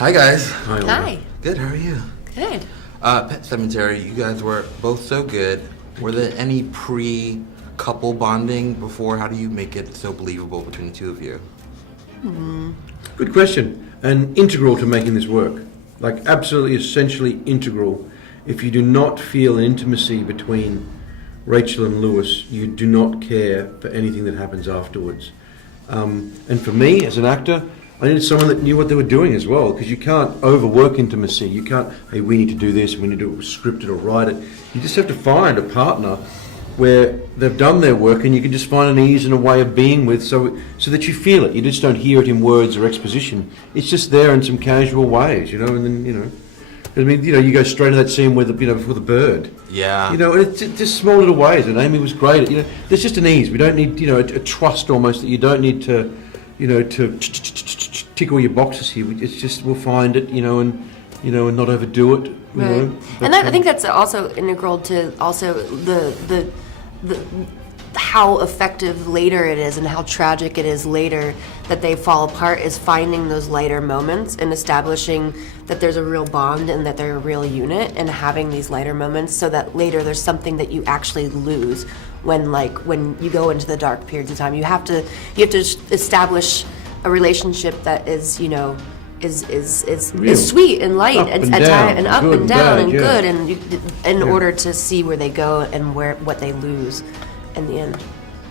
Hi guys. Hi. Good, how are you? Good. Pet Sematary, you guys were both so good. Were there any pre-couple bonding before? How do you make it so believable between the two of you? Good question, and integral to making this work. Like absolutely essentially integral. If you do not feel an intimacy between Rachel and Lewis, you do not care for anything that happens afterwards. And for me, as an actor, I needed someone that knew what they were doing as well, because you can't overwork intimacy. You can't, hey, we need to do this, we need to script it or write it. You just have to find a partner where they've done their work and you can just find an ease and a way of being with so that you feel it. You just don't hear it in words or exposition. It's just there in some casual ways, and then, I mean, you go straight to that scene with before the bird. Yeah. And it's just small little ways, and Amy was great. There's just an ease. We don't need, a trust almost that you don't need to, to tick all your boxes here. It's just we'll find it, and not overdo it. Right. And I think that's also integral to also the how effective later it is and how tragic it is later that they fall apart is finding those lighter moments and establishing that there's a real bond and that they're a real unit and having these lighter moments so that later there's something that you actually lose when you go into the dark periods of time. You have to establish a relationship that is is sweet and light and up and down and good in order to see where they go and what they lose in the end.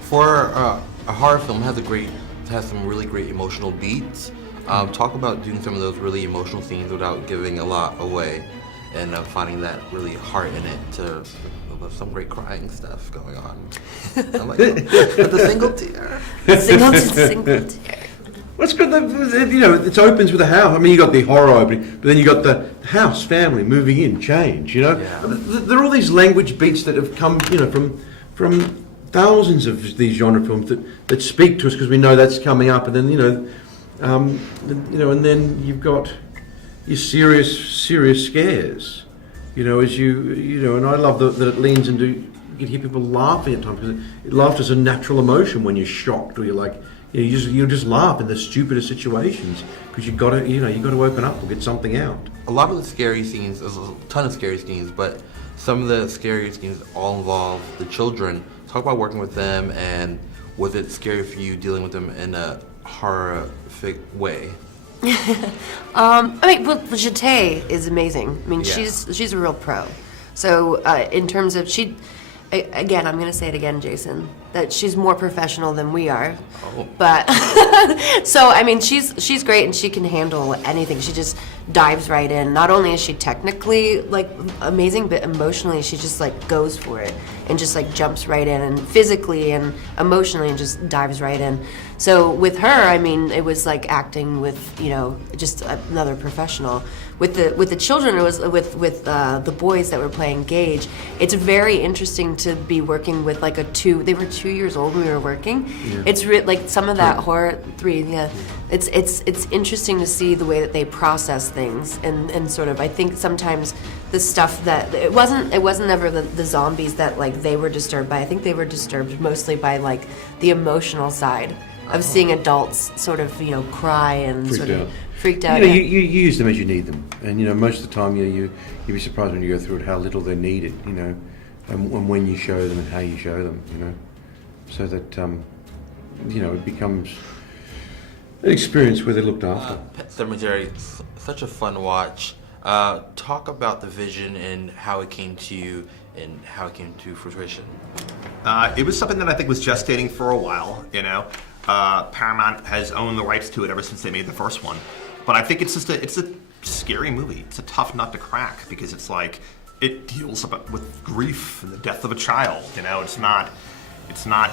For a horror film, it has some really great emotional beats. Talk about doing some of those really emotional scenes without giving a lot away, and finding that really heart in it to some great crying stuff going on. I like the single tear. Single tear. What's good? It opens with a house. I mean, you got the horror opening, but then you got the house, family, moving in, change. Yeah. There are all these language beats that have come, from thousands of these genre films that speak to us because we know that's coming up, and then and then you've got your serious scares. As and I love that it leans into you can hear people laughing at times because laughter is a natural emotion when you're shocked or you're like. You just laugh in the stupidest situations because you got to open up or get something out. A lot of the scary scenes, there's a ton of scary scenes, but some of the scary scenes all involve the children. Talk about working with them, and was it scary for you dealing with them in a horrific way? Jud is amazing. I mean, Yeah. she's a real pro. So in terms of again, I'm going to say it again, Jason, that she's more professional than we are. Oh. But so I mean, she's great and she can handle anything. She just dives right in. Not only is she technically amazing, but emotionally she just goes for it and just jumps right in, and physically and emotionally and just dives right in. So with her, I mean, it was like acting with just another professional. With the children, it was with the boys that were playing Gage. It's very interesting to be working with they were 2 years old when we were working. Yeah. It's some of that horror 3. Yeah, it's interesting to see the way that they process things and sort of. I think sometimes the stuff that it wasn't ever the zombies that they were disturbed by. I think they were disturbed mostly by the emotional side of seeing adults sort of cry and freaked out. You use them as you need them, and most of the time you'd be surprised when you go through it how little they're needed, and when you show them and how you show them, so that it becomes an experience where they're looked after. Pet Sematary, such a fun watch. Talk about the vision and how it came to you and how it came to fruition. It was something that I think was gestating for a while. Paramount has owned the rights to it ever since they made the first one. But I think it's a scary movie. It's a tough nut to crack because it deals with grief and the death of a child. It's not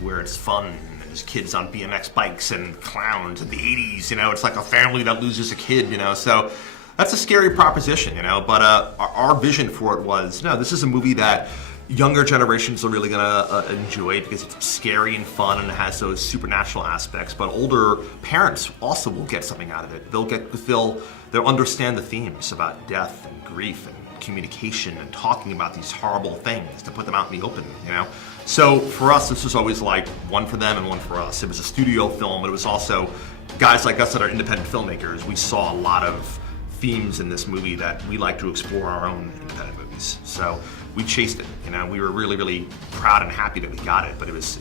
where it's fun and there's kids on BMX bikes and clowns in the 80s. It's like a family that loses a kid. So that's a scary proposition. But our vision for it was this is a movie that younger generations are really gonna enjoy because it's scary and fun and it has those supernatural aspects. But older parents also will get something out of it. They'll understand the themes about death and grief and communication and talking about these horrible things to put them out in the open. So for us, this was always one for them and one for us. It was a studio film, but it was also guys like us that are independent filmmakers, we saw a lot of themes in this movie that we like to explore in our own independent movies. So we chased it. You know, we were really, really proud and happy that we got it, but it was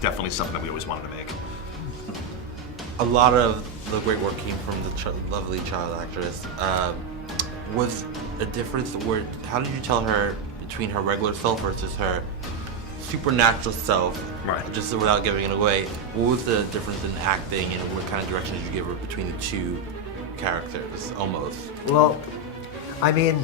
definitely something that we always wanted to make. A lot of the great work came from the lovely child actress. Was a difference where, how did you tell her between her regular self versus her supernatural self? Right. Just without giving it away, what was the difference in acting and what kind of direction did you give her between the two characters, almost? Well, I mean,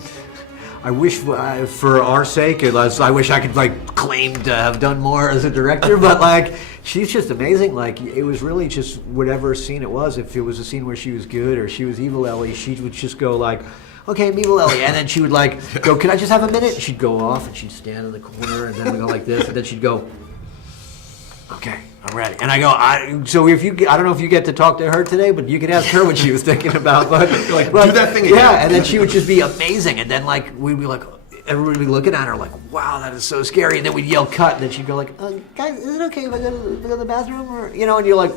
I wish for our sake, I wish I could like claim to have done more as a director, but like she's just amazing. Like it was really just whatever scene it was. If it was a scene where she was good or she was evil Ellie, she would just go like, "Okay, I'm evil Ellie," and then she would like go, "Can I just have a minute?" She'd go off and she'd stand in the corner and then we go like this, and then she'd go, "Okay, I'm ready." And I go, so if you, I don't know if you get to talk to her today, but you could ask her what she was thinking about. But like, do that thing again. Yeah, and then she would just be amazing. And then like we'd be like, everybody would be looking at her like, "Wow, that is so scary." And then we'd yell cut, and then she'd go like, "Guys, is it okay if I go to the bathroom?" Or you know, and you're like,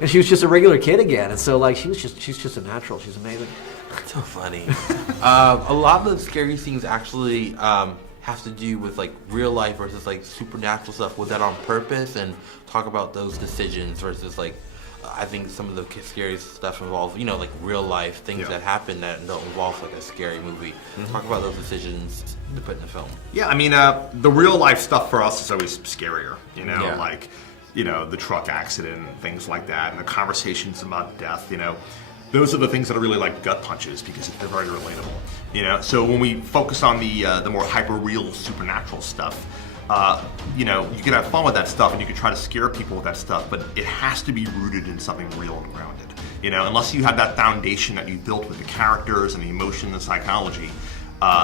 and she was just a regular kid again. And so like she's just a natural. She's amazing. So funny. A lot of the scary scenes actually have to do with like real life versus like supernatural stuff. Was that on purpose? And talk about those decisions versus like, I think some of the scariest stuff involves, you know, like real life things that happen that don't involve like a scary movie. Talk about those decisions to put in the film. Yeah, I mean, the real life stuff for us is always scarier, you know, like, you know, the truck accident, things like that, and the conversations about death, you know. Those are the things that are really like gut punches because they're very relatable, you know. So when we focus on the more hyper real supernatural stuff, you know, you can have fun with that stuff and you can try to scare people with that stuff, but it has to be rooted in something real and grounded, you know. Unless you have that foundation that you built with the characters and the emotion and the psychology,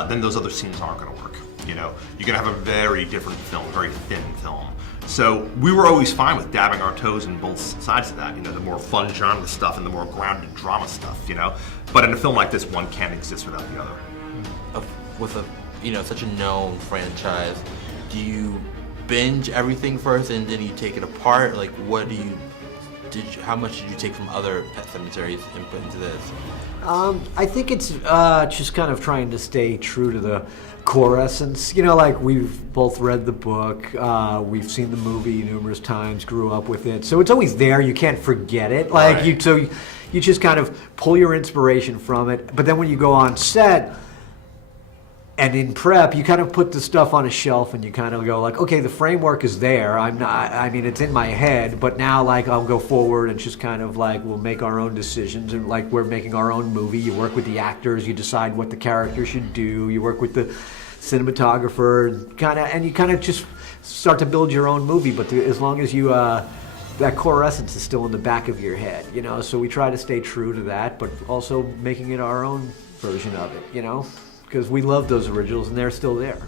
then those other scenes aren't going to work. You know, you're going to have a very different film, very thin film. So we were always fine with dabbing our toes in both sides of that, you know, the more fun genre stuff and the more grounded drama stuff, you know. But in a film like this, one can't exist without the other. With a, you know, such a known franchise, do you binge everything first and then you take it apart? Like, what do you, how much did you take from other Pet Semetaries and put into this? I think it's just kind of trying to stay true to the core essence. You know, like we've both read the book, we've seen the movie numerous times, grew up with it, so it's always there. You can't forget it. Like you just kind of pull your inspiration from it. But then when you go on set and in prep, you kind of put the stuff on a shelf and you kind of go like, okay, the framework is there. I mean, it's in my head, but now like I'll go forward and just kind of like we'll make our own decisions and like we're making our own movie. You work with the actors, you decide what the character should do. You work with the cinematographer, and you kind of just start to build your own movie. But as long as you that core essence is still in the back of your head, you know. So we try to stay true to that, but also making it our own version of it, you know. Because we love those originals and they're still there.